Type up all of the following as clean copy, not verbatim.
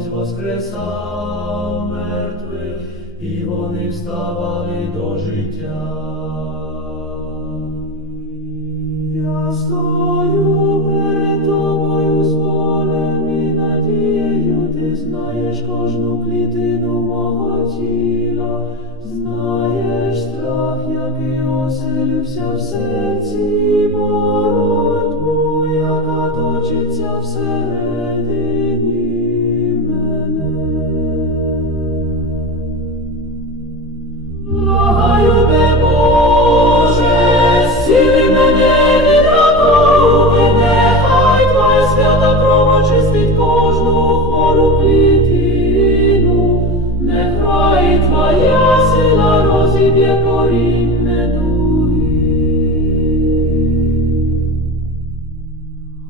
ось воскресав мертвих, і вони вставали до життя. Я стою перед тобою з болем і надією, ти знаєш кожну клітину мого тіла, знаєш страх, який оселився в серці, боротьбу, яка точиться всередині мене. Благаю тебе, Боже, зціли мене від раковини, нехай твоя свята кров очистить кожну хвору клітину, нехай твоя сила розіб'є корінь недуги.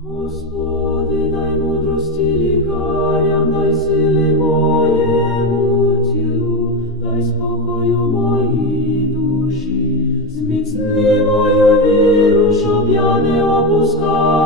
Господи, дай мудрості лікарям, дай сили моєму тілу, дай спокою моїй душі, зміцни мою віру, щоб я не опускав